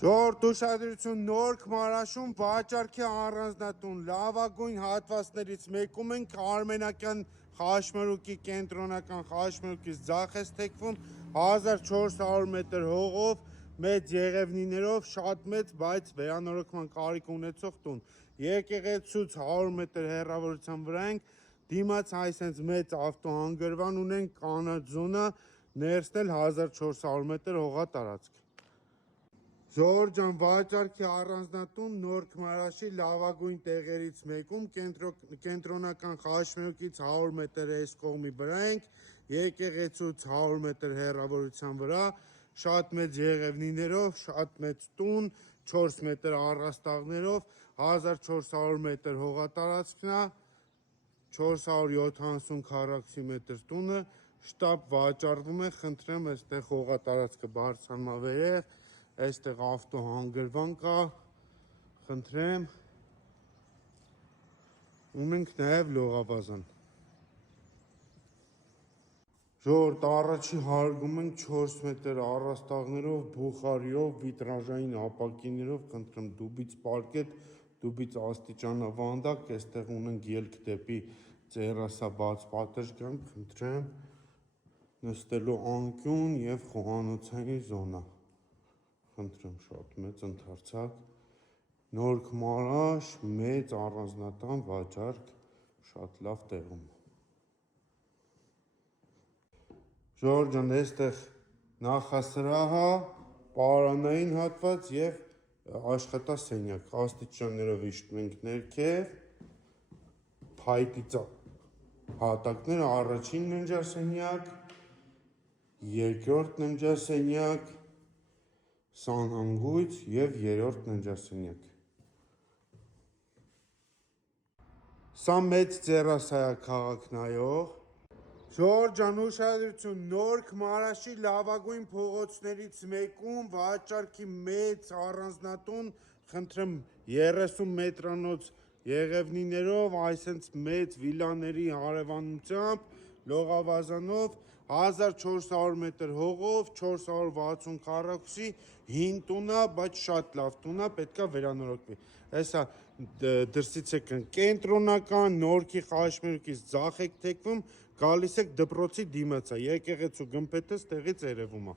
Ժողովուրդ ուշադրություն, Նորք Մարաշում վաճառքի առանձնատուն լավագույն հատվածներից մեկում ենք Արմենակյան խաչմերուկի կենտրոնական խաչմերուկից ձախ է թեքվում 1400 մետր հողով, մեծ եղևնիներով, շատ մեծ, բայց վերանորոգման կարիք ունեցող տուն։ Եկեղեցուց 100 մետր հեռավորության վրա ենք, դիմաց այսպես մեծ ավտոհանգրվան ունենք, կանաչ զոնա, ներսն էլ 1400 մետր հողատարածք։ Ժողովուրդ ջան, վաճառքի առանձնատուն Նորք Մարաշի լավագույն տեղերից մեկում, կենտրոնական խաչմերուկից 100 մետր այս կողմի վրա ենք, եկեղեցուց 100 մետր հեռավորության վրա, շատ մեծ եղևնիներով, շատ մեծ տուն, 4 մետր առաստաղներով, 1400 մետր հողատարածքն է, 470 քառակուսի մետր տունը, շտապ վաճառվում է, խնդրեմ, այստեղ հողատարածքը բարձրանա վերև, այստեղ ավտոհանգրվան կա, խնդրեմ, ունենք նաև լողավազան։ Ժողովուրդ, առաջի հարգում ենք 4 մետր առաստաղներով, բուխարիով, վիտրաժային ապակիներով, խնդրեմ, դուբից պարկետ, դուբից աստիճանավանդակ, այստեղ ունենք ելք դեպի տերասաբաց պատշգամբ, խնդրեմ, նստելու անկյուն և խոհանոցային զոնա։ Խնդրեմ, շատ մեծ ընդարձակ, Նորք Մարաշ, մեծ առանձնատան վաճառք, շատ լավ տեղում։ Ժողովուրդ ջան, այստեղ նախասրահ, պարանային հատված և աշխատասենյակ, աստիճաններով իջնում ենք ներքև, փայտի հատակները, առաջին ննջասենյակ, երկրորդ ննջասենյակ, սանհանգույց և երրորդ ննջասենյակ։ Սա մեծ տերասա է քաղաք նայող։ Ժողովուրդ ջան, ուշադրություն, Նորք Մարաշի լավագույն փողոցներից մեկում վաճառքի մեծ առանձնատուն, խնդրեմ 30 մետրանոց եղևնիներով, այսպես մեծ վիլաների հարևանությամբ, լողավազանով, 1400 մետր հողով, 460 քառակուսի, հին տուն է, բայց շատ լավ տուն է, պետք է վերանորոգվի։ Հեսա դրսից եք կենտրոնական Նորքի խաչմերուկից ձախ եք թեքվում, գալիս եք դպրոցի դիմացա, եկեղեցու գմբեթը ստեղից երևում է։